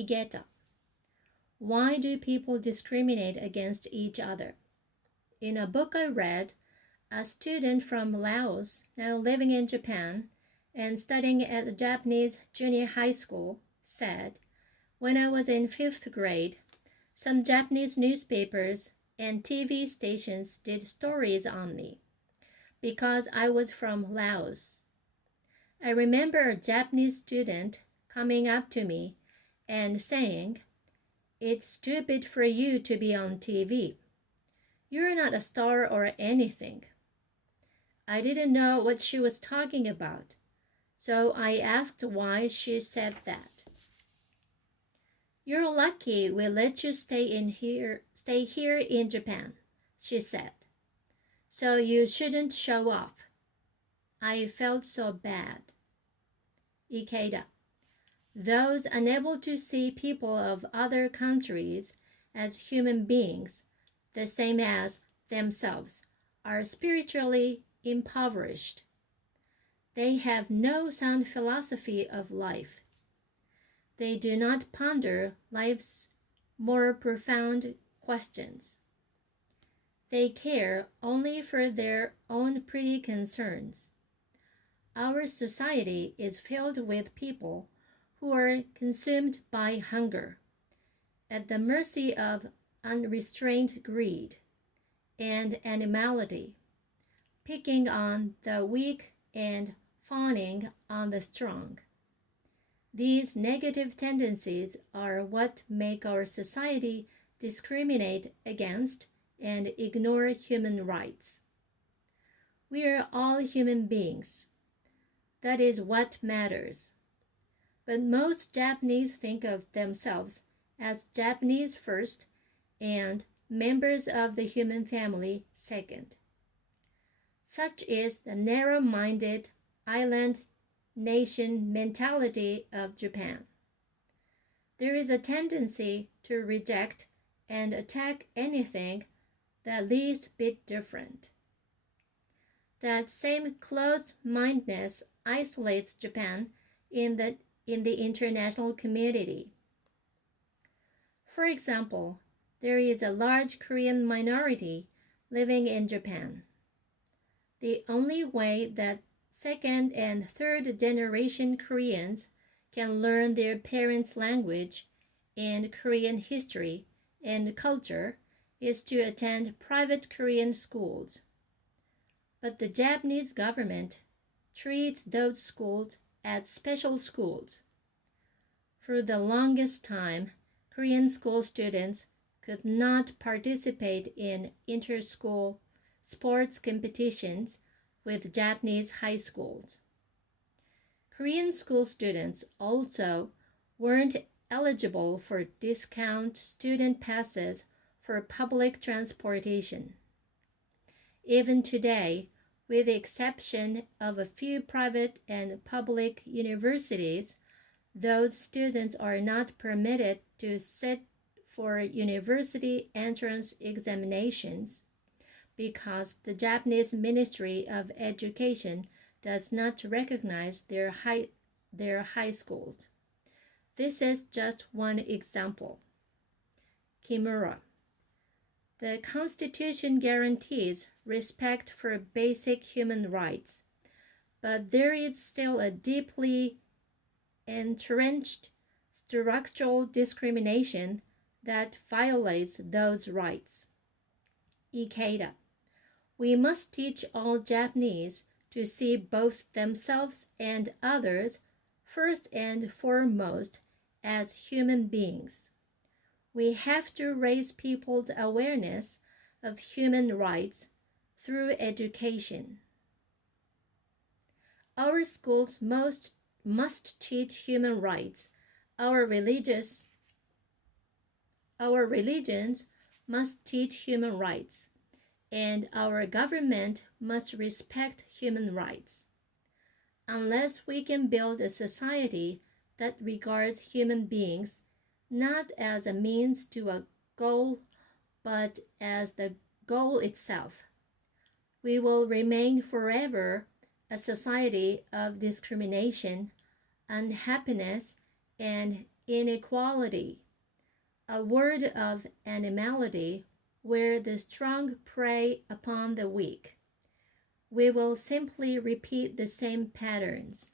Igeta. Why do people discriminate against each other? In a book I read, a student from Laos, now living in Japan and studying at a Japanese junior high school, said, "When I was in 5th grade, some Japanese newspapers and TV stations did stories on me because I was from Laos. I remember a Japanese student coming up to me and saying, 'It's stupid for you to be on TV. You're not a star or anything.' I didn't know what she was talking about, so I asked why she said that. 'You're lucky we let you stay here in Japan,' she said. 'So you shouldn't show off.' I felt so bad." Ikeda. Those unable to see people of other countries as human beings, the same as themselves, are spiritually impoverished. They have no sound philosophy of life. They do not ponder life's more profound questions. They care only for their own petty concerns. Our society is filled with people who are consumed by hunger, at the mercy of unrestrained greed and animality, picking on the weak and fawning on the strong. These negative tendencies are what make our society discriminate against and ignore human rights. We are all human beings. That is what matters. But most Japanese think of themselves as Japanese first and members of the human family second. Such is the narrow-minded island nation mentality of Japan. There is a tendency to reject and attack anything the least bit different. That same closed-mindedness isolates Japan in the international community. For example, there is a large Korean minority living in Japan. The only way that second and third generation Koreans can learn their parents' language and Korean history and culture is to attend private Korean schools. But the Japanese government treats those schools as special schools. For the longest time, Korean school students could not participate in inter-school sports competitions with Japanese high schools. Korean school students also weren't eligible for discount student passes for public transportation. Even today, with the exception of a few private and public universities, those students are not permitted to sit for university entrance examinations because the Japanese Ministry of Education does not recognize their high schools. This is just one example. Kimura. The Constitution guarantees respect for basic human rights, but there is still a deeply entrenched structural discrimination that violates those rights. Ikeda. We must teach all Japanese to see both themselves and others first and foremost as human beings. We have to raise people's awareness of human rights through education. Our schools must teach human rights. Our religions must teach human rights, and our government must respect human rights. Unless we can build a society that regards human beings not as a means to a goal, but as the goal itself, we will remain forever a society of discrimination, unhappiness, and inequality, a world of animality where the strong prey upon the weak. We will simply repeat the same patterns.